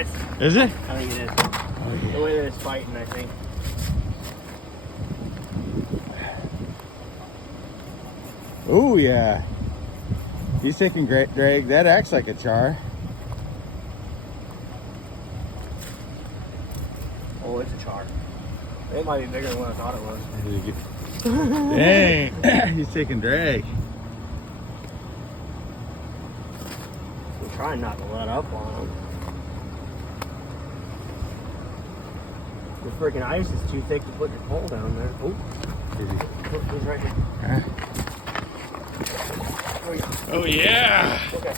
is. Is it? I think it is. The way that it's fighting, I think. Oh yeah. He's taking great drag. That acts like a char. Oh, it's a char. It might be bigger than what I thought it was. Dang. He's taking drag. I'm trying not to let up on him. The freaking ice is too thick to put your pole down there. Oh, he's right here. Oh yeah. Okay.